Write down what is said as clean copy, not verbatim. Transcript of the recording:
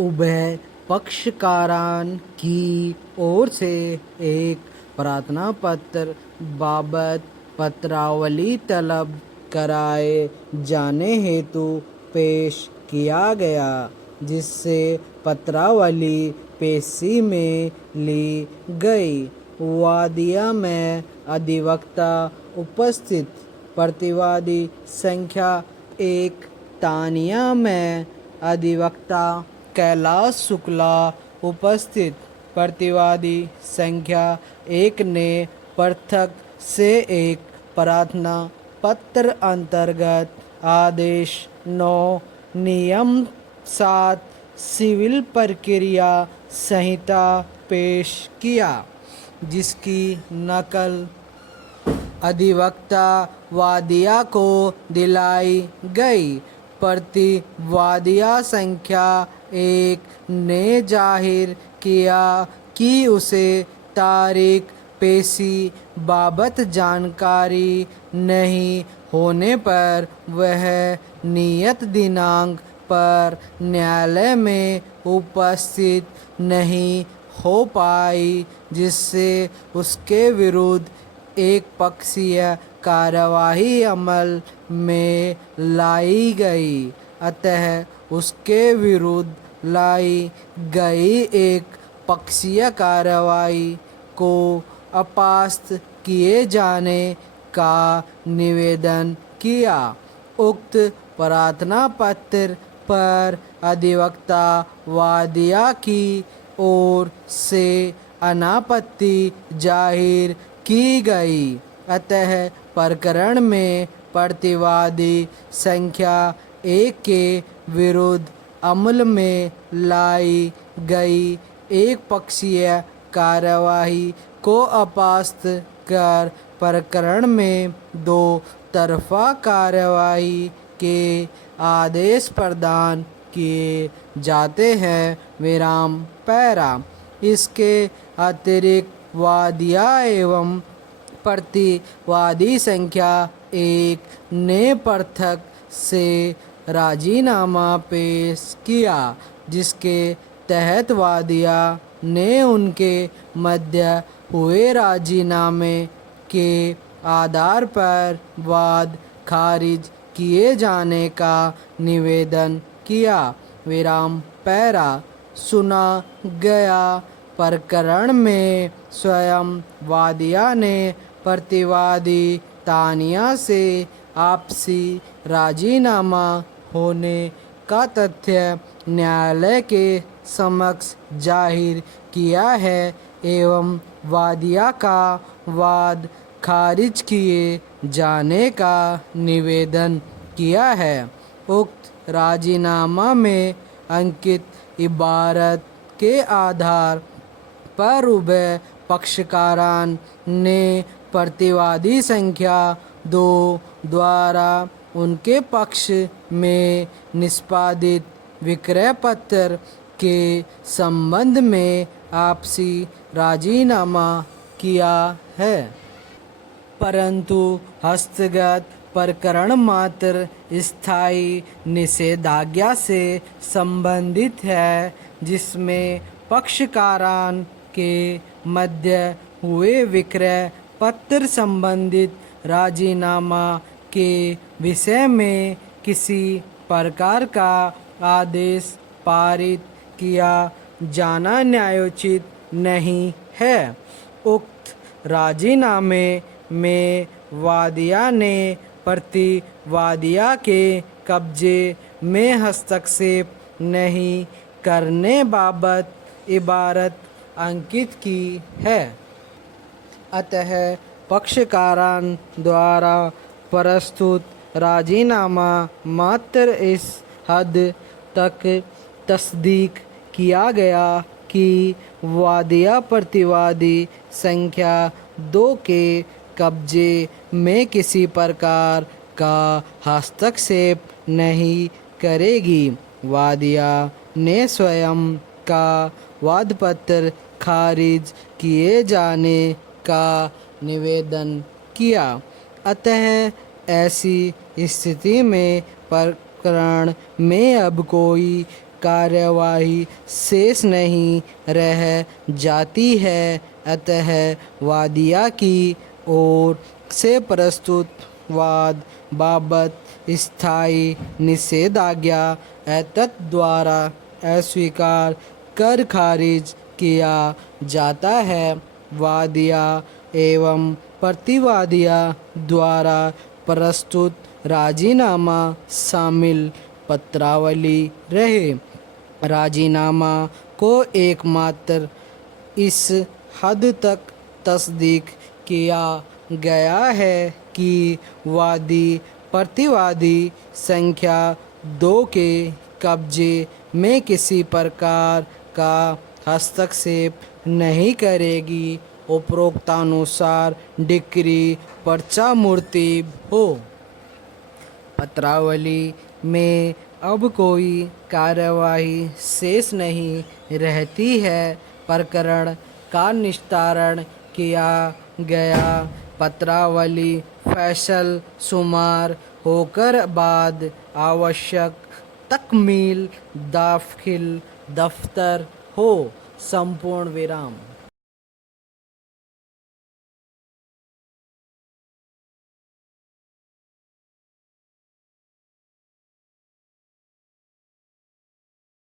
उभय पक्षकारान की ओर से एक प्रार्थना पत्र बाबत पत्रावली तलब कराए जाने हेतु पेश किया गया, जिससे पत्रावली पेशी में ली गई। वादिया में अधिवक्ता उपस्थित। प्रतिवादी संख्या 1। तानिया में अधिवक्ता कैलाश शुक्ला उपस्थित। प्रतिवादी संख्या 1 ने पृथक से एक प्रार्थना पत्र अंतर्गत आदेश 9 नियम 7 सिविल प्रक्रिया संहिता पेश किया, जिसकी नकल अधिवक्ता वादिया को दिलाई गई। प्रतिवादिया संख्या 1 ने जाहिर किया कि उसे तारीख पेशी बाबत जानकारी नहीं होने पर वह नियत दिनांक पर न्यायालय में उपस्थित नहीं हो पाई, जिससे उसके विरुद्ध एक पक्षीय कार्यवाही अमल में लाई गई। अतः उसके विरुद्ध लाई गई एक पक्षीय कार्यवाही को अपास्त किए जाने का निवेदन किया। उक्त प्रार्थना पत्र पर अधिवक्ता वादिया की ओर से अनापत्ति जाहिर की गई। अतः प्रकरण में प्रतिवादी संख्या 1 के विरुद्ध अमल में लाई गई एक पक्षीय कार्यवाही को अपास्त कर प्रकरण में 2 तरफा कार्यवाही के आदेश प्रदान किए जाते हैं। विराम पैरा। इसके अतिरिक्त वादिया एवं प्रतिवादी संख्या 1 ने पृथक से राजीनामा पेश किया, जिसके तहत वादिया ने उनके मध्य हुए राजीनामे के आधार पर वाद खारिज किए जाने का निवेदन किया। विराम पैरा। सुना गया प्रकरण में स्वयं वादिया ने प्रतिवादी तानिया से आपसी राजीनामा होने का तथ्य न्यायालय के समक्ष जाहिर किया है एवं वादिया का वाद खारिज किए जाने का निवेदन किया है। उक्त राजीनामा में अंकित इबारत के आधार पर उभय पक्षकारान ने प्रतिवादी संख्या 2 द्वारा उनके पक्ष में निष्पादित विक्रय पत्र के संबंध में आपसी राजीनामा किया है, परंतु हस्तगत प्रकरण मात्र स्थायी निषेधाज्ञा से संबंधित है, जिसमें पक्षकारान के मध्य हुए विक्रय पत्र संबंधित राजीनामा के विषय में किसी प्रकार का आदेश पारित किया जाना न्यायोचित नहीं है। उक्त राजीनामे में वादिया ने प्रतिवादिया के कब्जे में हस्तक्षेप नहीं करने बाबत इबारत अंकित की है। अतः पक्षकारान द्वारा प्रस्तुत राजीनामा मात्र इस हद तक तस्दीक किया गया कि वादिया प्रतिवादी संख्या 2 के कब्जे में किसी प्रकार का हस्तक्षेप नहीं करेगी। वादिया ने स्वयं का वादपत्र खारिज किए जाने का निवेदन किया। अतः ऐसी स्थिति में प्रकरण में अब कोई कार्यवाही शेष नहीं रह जाती है। अतः वादिया की ओर से प्रस्तुत वाद बाबत स्थायी निषेधाज्ञा एतत् द्वारा अस्वीकार कर खारिज किया जाता है। वादिया एवं प्रतिवादिया द्वारा प्रस्तुत राजीनामा शामिल पत्रावली रहे। राजीनामा को एकमात्र इस हद तक तस्दीक किया गया है कि वादी प्रतिवादी संख्या 2 के कब्जे में किसी प्रकार का हस्तक्षेप नहीं करेगी। उपरोक्तानुसार डिक्री पर्चा मूर्ति हो। पत्रावली में अब कोई कार्यवाही शेष नहीं रहती है। प्रकरण का निस्तारण किया गया। पत्रावली फैसल शुमार होकर बाद आवश्यक तकमील दाखिल दफ्तर हो। संपूर्ण विराम।